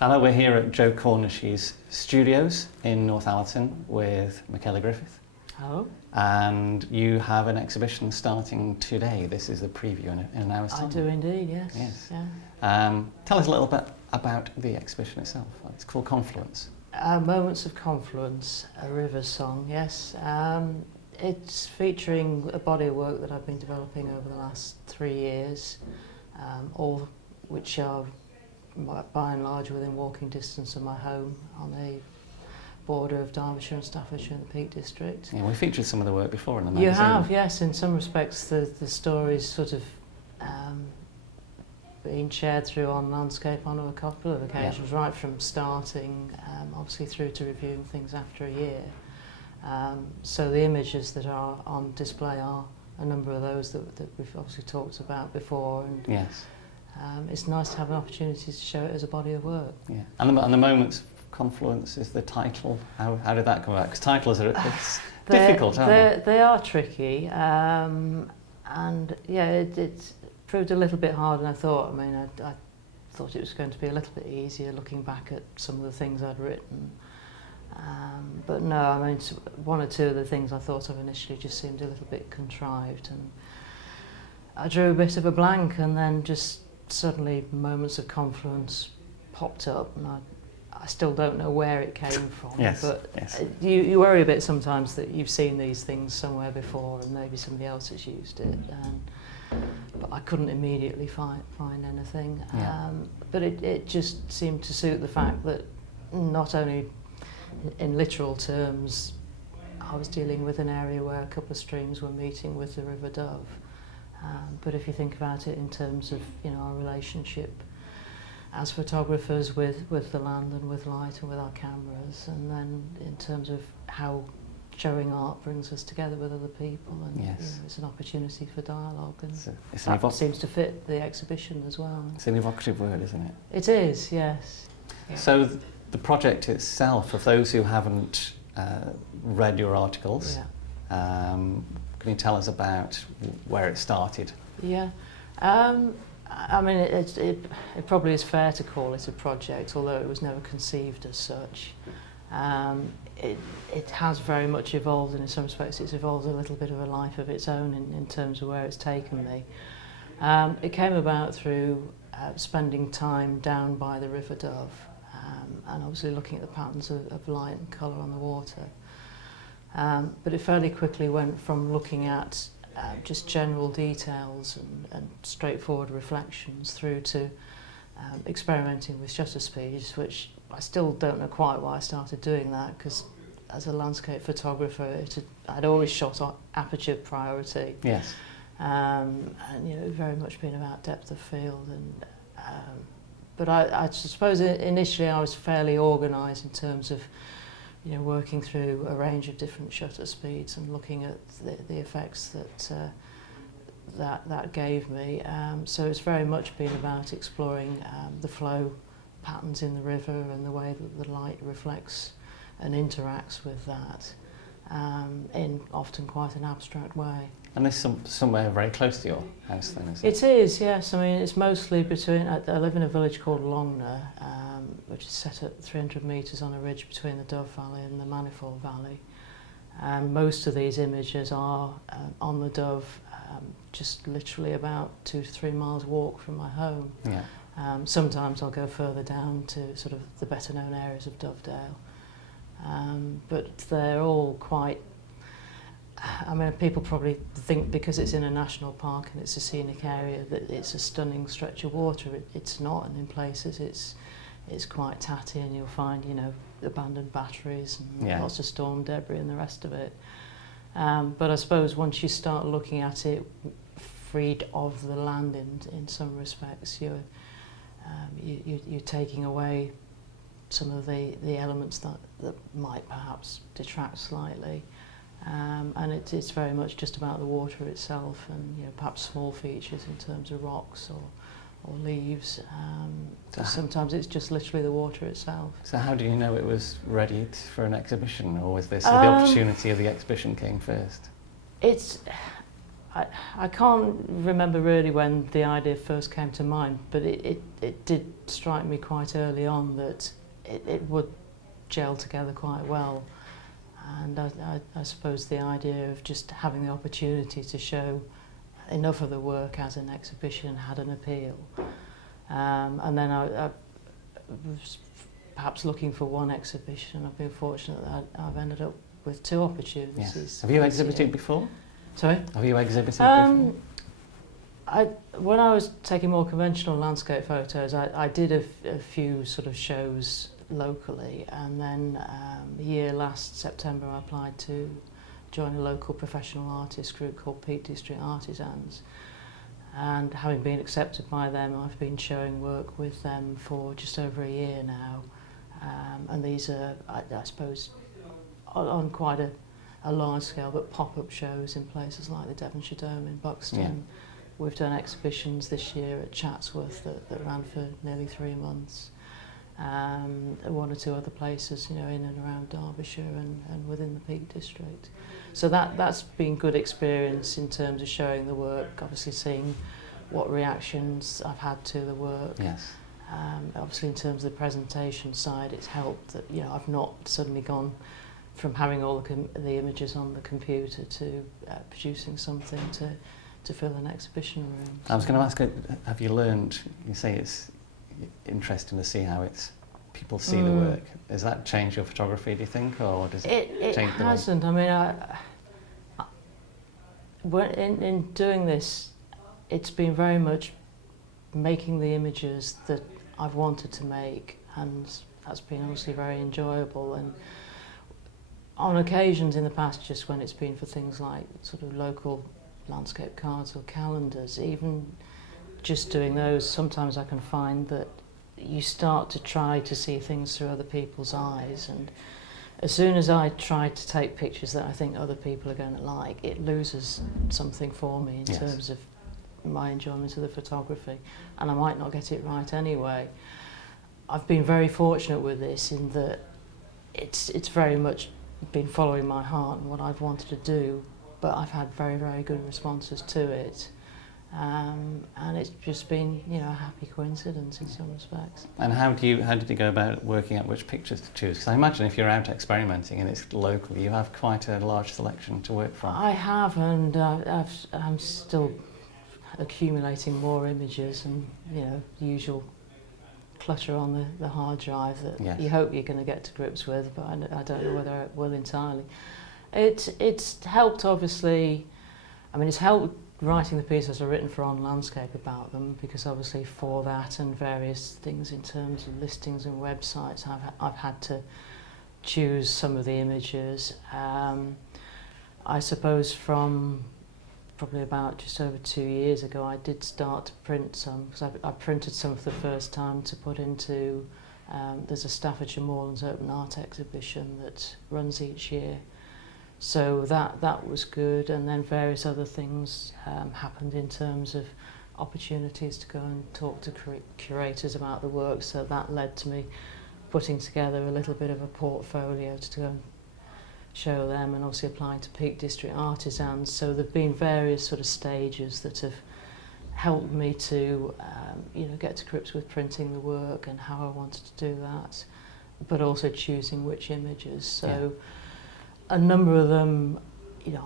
Hello, we're here at Joe Cornish's studios in Northallerton with Michela Griffith. Hello. And you have an exhibition starting today. This is the preview in an hour's time. I do indeed, yes. Yes. Yeah. Tell us a little bit about the exhibition itself. It's called Confluence. Moments of Confluence, a river song, yes. It's featuring a body of work that I've been developing over the last 3 years, all which are by and large within walking distance of my home on the border of Derbyshire and Staffordshire in the Peak District. Yeah, we featured some of the work before in the magazine. You have, yes. In some respects the story's sort of been shared through on landscape on a couple of occasions, right from starting obviously through to reviewing things after a year. So the images that are on display are a number of those that we've obviously talked about before. And yes. It's nice to have an opportunity to show it as a body of work. Yeah. And the Moments of Confluence is the title. How did that come about? Because titles are difficult, aren't they? They are tricky, and yeah, it proved a little bit harder than I thought. I mean, I thought it was going to be a little bit easier looking back at some of the things I'd written. But no, I mean, one or two of the things I thought of initially just seemed a little bit contrived, and I drew a bit of a blank, and then just suddenly Moments of Confluence popped up, and I still don't know where it came from. Yes, but yes. You worry a bit sometimes that you've seen these things somewhere before and maybe somebody else has used it. But I couldn't immediately find anything. Yeah. But it just seemed to suit the fact that not only in literal terms I was dealing with an area where a couple of streams were meeting with the River Dove, but if you think about it in terms of, you know, our relationship as photographers with the land and with light and with our cameras, and then in terms of how showing art brings us together with other people, and yes. You know, it's an opportunity for dialogue, and that seems to fit the exhibition as well. It's an evocative word, isn't it? It is, yes. Yeah. So the project itself, for those who haven't read your articles, yeah. Can you tell us about where it started? Yeah. I mean, it probably is fair to call it a project, although it was never conceived as such. It has very much evolved, and in some respects it's evolved a little bit of a life of its own in terms of where it's taken me. It came about through spending time down by the River Dove, and obviously looking at the patterns of light and colour on the water. But it fairly quickly went from looking at just general details and straightforward reflections through to experimenting with shutter speeds, which I still don't know quite why I started doing that, because as a landscape photographer I'd always shot on aperture priority. Yes. And you know, very much been about depth of field, and but I suppose initially I was fairly organised in terms of, you know, working through a range of different shutter speeds and looking at the effects that gave me. So it's very much been about exploring the flow patterns in the river and the way that the light reflects and interacts with that in often quite an abstract way. And this is somewhere very close to your house then, is it? It is, yes. I mean, it's mostly between, I live in a village called Longner, which is set at 300 metres on a ridge between the Dove Valley and the Manifold Valley. Most of these images are on the Dove, just literally about 2 to 3 miles walk from my home. Yeah. Sometimes I'll go further down to sort of the better known areas of Dovedale. But they're all quite, I mean, people probably think because it's in a national park and it's a scenic area that it's a stunning stretch of water. It's not, and in places it's quite tatty, and you'll find, you know, abandoned batteries and yeah. lots of storm debris and the rest of it. But I suppose once you start looking at it freed of the land in some respects, you're taking away some of the elements that might perhaps detract slightly. And it's very much just about the water itself, and, you know, perhaps small features in terms of rocks or leaves. Sometimes it's just literally the water itself. So how do you know it was ready for an exhibition, or was this the opportunity of the exhibition came first? I can't remember really when the idea first came to mind, but it did strike me quite early on that it would gel together quite well. And I suppose the idea of just having the opportunity to show enough of the work as an exhibition had an appeal. And then I was perhaps looking for one exhibition. I've been fortunate that I've ended up with two opportunities. Yes. Have you exhibited before? Sorry? Have you exhibited before? When I was taking more conventional landscape photos, I did a few sort of shows locally, and then last September I applied to join a local professional artist group called Peak District Artisans, and having been accepted by them, I've been showing work with them for just over a year now, and these are, I suppose, on quite a large scale, but pop-up shows in places like the Devonshire Dome in Buxton. Yeah. We've done exhibitions this year at Chatsworth that ran for nearly 3 months. One or two other places, in and around Derbyshire and within the Peak District. So that's been good experience in terms of showing the work, obviously seeing what reactions I've had to the work. Yes. Obviously in terms of the presentation side, it's helped that I've not suddenly gone from having all the images on the computer to producing something to fill an exhibition room. I was going to ask, have you learned, you say it's interesting to see how people see the work. Has that changed your photography, do you think, or does it change the way? It hasn't. I mean, in doing this, it's been very much making the images that I've wanted to make, and that's been obviously very enjoyable. And on occasions in the past, just when it's been for things like sort of local landscape cards or calendars, even just doing those, sometimes I can find that you start to try to see things through other people's eyes, and as soon as I try to take pictures that I think other people are going to like, it loses something for me in terms of my enjoyment of the photography, and I might not get it right anyway. I've been very fortunate with this in that it's very much been following my heart and what I've wanted to do, but I've had very, very good responses to it. And it's just been, a happy coincidence in some respects. And how did you go about working out which pictures to choose? Because I imagine if you're out experimenting and it's local, you have quite a large selection to work from. I have, and I'm still accumulating more images, and the usual clutter on the hard drive that you hope you're going to get to grips with, but I don't know whether it will entirely. It's helped, obviously. I mean, it's helped writing the pieces I've written for On Landscape about them, because obviously for that and various things in terms of listings and websites, I've had to choose some of the images. I suppose from probably about just over 2 years ago, I did start to print some, because I printed some for the first time to put into, there's a Staffordshire Moorlands Open Art exhibition that runs each year. So that was good, and then various other things happened in terms of opportunities to go and talk to curators about the work, so that led to me putting together a little bit of a portfolio to go and show them, and obviously applying to Peak District Artisans. So there have been various sort of stages that have helped me to get to grips with printing the work and how I wanted to do that, but also choosing which images. So a number of them,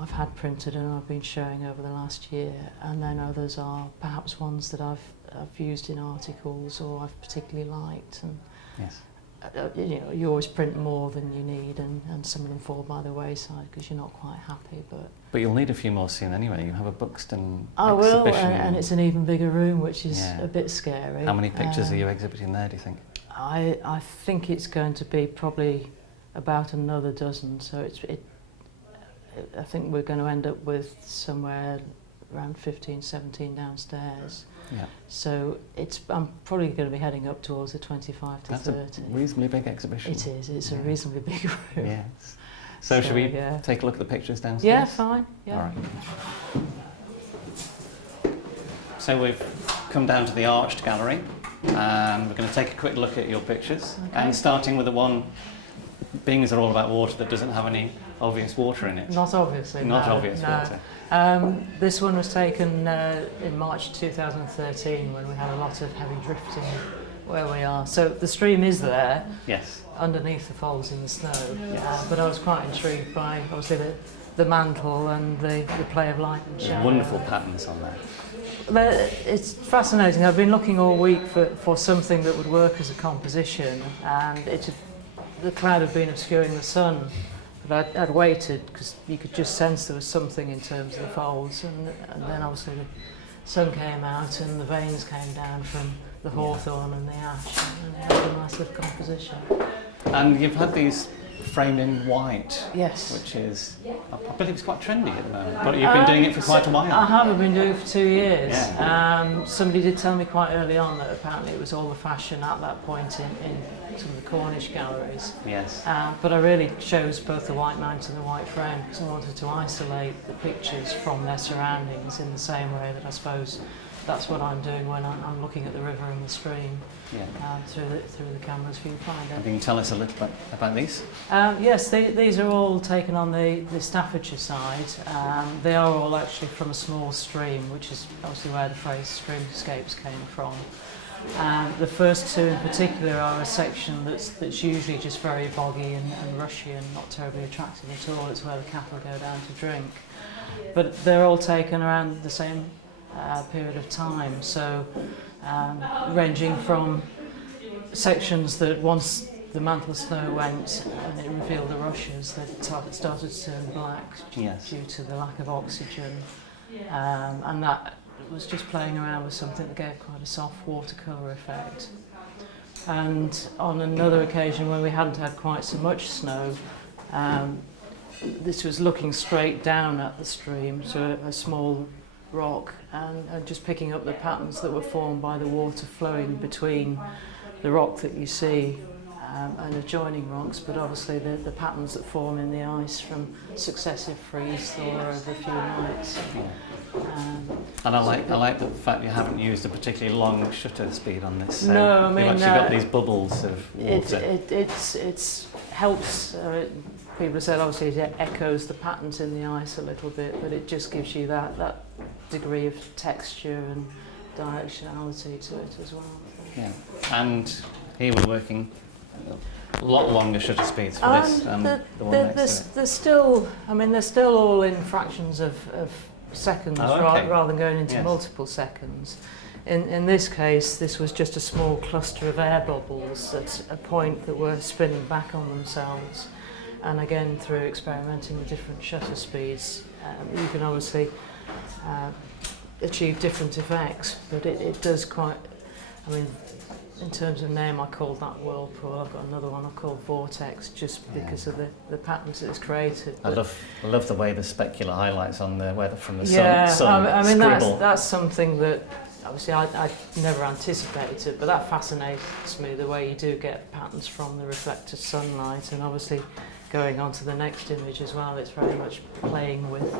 I've had printed and I've been showing over the last year, and then others are perhaps ones that I've used in articles or I've particularly liked. And you always print more than you need, and some of them fall by the wayside because you're not quite happy. But you'll need a few more soon anyway. You have a Buxton I exhibition. will, and it's an even bigger room, which is a bit scary. How many pictures are you exhibiting there, do you think? I think it's going to be probably about another dozen, so I think we're going to end up with somewhere around 15, 17 downstairs. Yeah. So I'm probably going to be heading up towards the 25 to 30. That's a reasonably big exhibition. It is. It's a reasonably big room. Yes. So should we take a look at the pictures downstairs? Yeah, fine. Yeah. All right. So we've come down to the arched gallery, and we're going to take a quick look at your pictures. Okay. And starting with the one, being as they're all about water, that doesn't have any obvious water in it? Not obviously. Not no, obvious no. water. This one was taken in March 2013 when we had a lot of heavy drifting where we are. So the stream is there. Yes. Underneath the folds in the snow. Yes. But I was quite intrigued by obviously the mantle and the play of light and shadow. Wonderful patterns on there. But it's fascinating. I've been looking all week for something that would work as a composition, and the cloud had been obscuring the sun. But I'd waited because you could just sense there was something in terms of the folds, and then obviously the sun came out and the veins came down from the hawthorn and the ash, and it had a nice little composition. And you've had these framed in white, Yes. which is, I believe it's quite trendy at the moment, but you've been doing it for quite a while. I have. I've been doing it for 2 years. Yeah. Somebody did tell me quite early on that apparently it was all the fashion at that point in some of the Cornish galleries. Yes. But I really chose both the white mount and the white frame because I wanted to isolate the pictures from their surroundings in the same way that I suppose that's what I'm doing when I'm looking at the river and the stream through the camera's viewfinder. Can you tell us a little bit about these? Yes, these are all taken on the Staffordshire side. They are all actually from a small stream, which is obviously where the phrase streamscapes came from. The first two in particular are a section that's usually just very boggy and rushy and not terribly attractive at all. It's where the cattle go down to drink. But they're all taken around the same period of time, so ranging from sections that once the mantle of snow went and it revealed the rushes, that started to turn black due to the lack of oxygen, and that was just playing around with something that gave quite a soft watercolour effect. And on another occasion when we hadn't had quite so much snow, this was looking straight down at the stream, so a small rock, and just picking up the patterns that were formed by the water flowing between the rock that you see and adjoining rocks, but obviously the patterns that form in the ice from successive freeze thaw over a few nights. And I like the fact you haven't used a particularly long shutter speed on this. So no, I mean you've actually got these bubbles of water. It helps. People have said obviously it echoes the patterns in the ice a little bit, but it just gives you that degree of texture and directionality to it as well. Yeah, and here we're working a lot longer shutter speeds for this than the one next to it. They're still, I mean, they're still all in fractions of seconds rather than going into multiple seconds. In this case, this was just a small cluster of air bubbles at a point that were spinning back on themselves. And again, through experimenting with different shutter speeds, you can obviously achieve different effects, but it does quite, I mean, in terms of name, I called that Whirlpool. I've got another one I called Vortex, just because of the patterns that it's created. I love the way the specular highlights on the weather from the sun. I mean, scribble. that's something that obviously I never anticipated, but that fascinates me, the way you do get patterns from the reflected sunlight, and obviously going on to the next image as well, it's very much playing with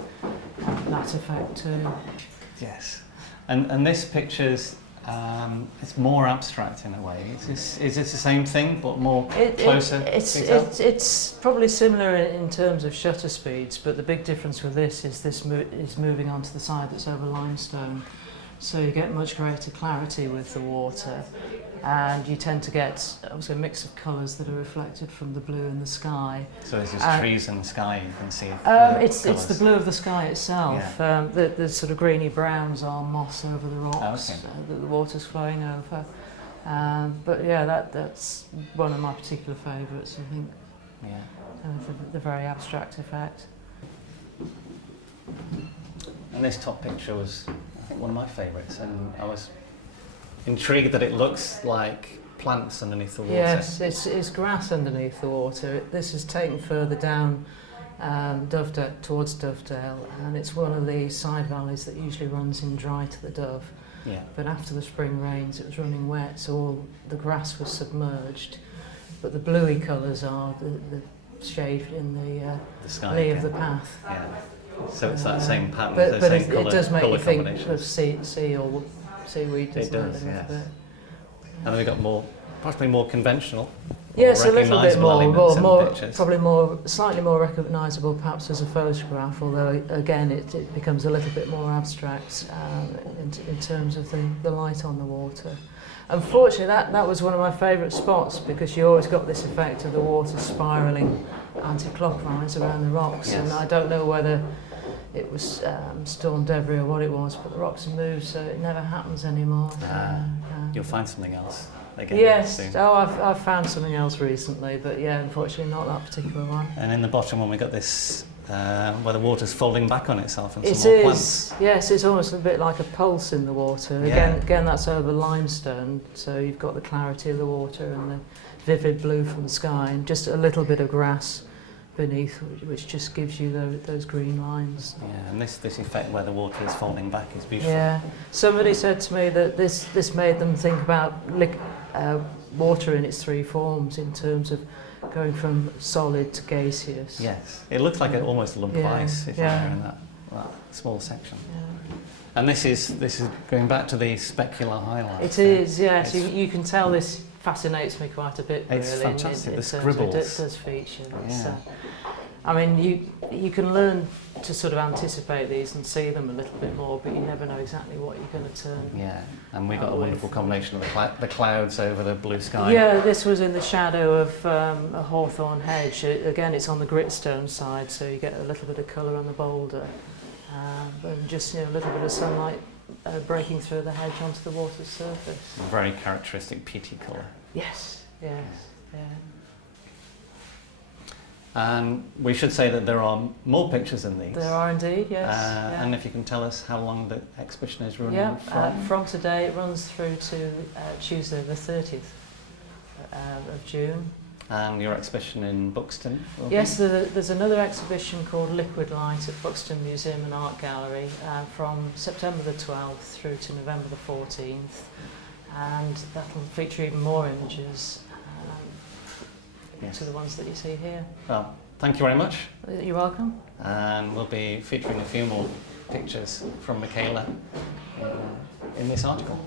that effect too. Yes, and this picture's it's more abstract in a way. Is this the same thing but more closer? It's probably similar in terms of shutter speeds, but the big difference with this is moving onto the side that's over limestone, so you get much greater clarity with the water, and you tend to get obviously a mix of colours that are reflected from the blue in the sky. So this is trees and sky, you can see. It's the blue of the sky itself. Yeah. The sort of greeny browns are moss over the rocks that the water's flowing over. But yeah, that's one of my particular favourites, I think. Yeah. The very abstract effect. And this top picture was, I think, one of my favourites, and I was intrigued that it looks like plants underneath the water. Yes, it's grass underneath the water. This is taken further down towards Dovedale, and it's one of the side valleys that usually runs in dry to the Dove. Yeah. But after the spring rains, it was running wet, so all the grass was submerged. But the bluey colours are the shade in the lee of the path. Yeah. So it's that same pattern, but the same it colour, does make you think of combinations. sea or seaweed, doesn't it? It does, yes. And then we've got possibly more conventional Yes, a little bit more, pictures. probably slightly more recognisable perhaps as a photograph, although again it becomes a little bit more abstract in terms of the light on the water. Unfortunately, that was one of my favourite spots because you always got this effect of the water spiralling anti-clockwise around the rocks, yes. and I don't know whether it was storm debris or what it was, but the rocks have moved, so it never happens anymore. You'll find something else again. Yes, soon. I've found something else recently, but yeah, unfortunately not that particular one. And in the bottom one we got this where the water's folding back on itself and It some more is, plants. yes, it's almost a bit like a pulse in the water. Yeah. Again, that's over limestone, so you've got the clarity of the water and the vivid blue from the sky, and just a little bit of grass beneath, which just gives you those green lines. Yeah, and this effect where the water is folding back is beautiful. Yeah, somebody said to me that this made them think about water in its three forms in terms of going from solid to gaseous. Yes, it looks like almost a lump of ice if you're in that small section. Yeah. And this is going back to the specular highlights. It is, yes. You can tell this fascinates me quite a bit. It's really, fantastic. The terms of scribbles. It does feature. Yeah. I mean, you can learn to sort of anticipate these and see them a little bit more, but you never know exactly what you're going to turn. Yeah, and we got a wonderful combination of the clouds over the blue sky. Yeah, this was in the shadow of a hawthorn hedge. Again, it's on the gritstone side, so you get a little bit of colour on the boulder, and just a little bit of sunlight breaking through the hedge onto the water's surface. Very characteristic peaty colour. Yes, yeah. And we should say that there are more pictures than these. There are indeed, yes. And if you can tell us how long the exhibition is running from today it runs through to Tuesday the 30th of June. And your exhibition in Buxton? Yes, there's another exhibition called Liquid Light at Buxton Museum and Art Gallery from September the 12th through to November the 14th. And that'll feature even more images to the ones that you see here. Well, thank you very much. You're welcome. And we'll be featuring a few more pictures from Michéla in this article.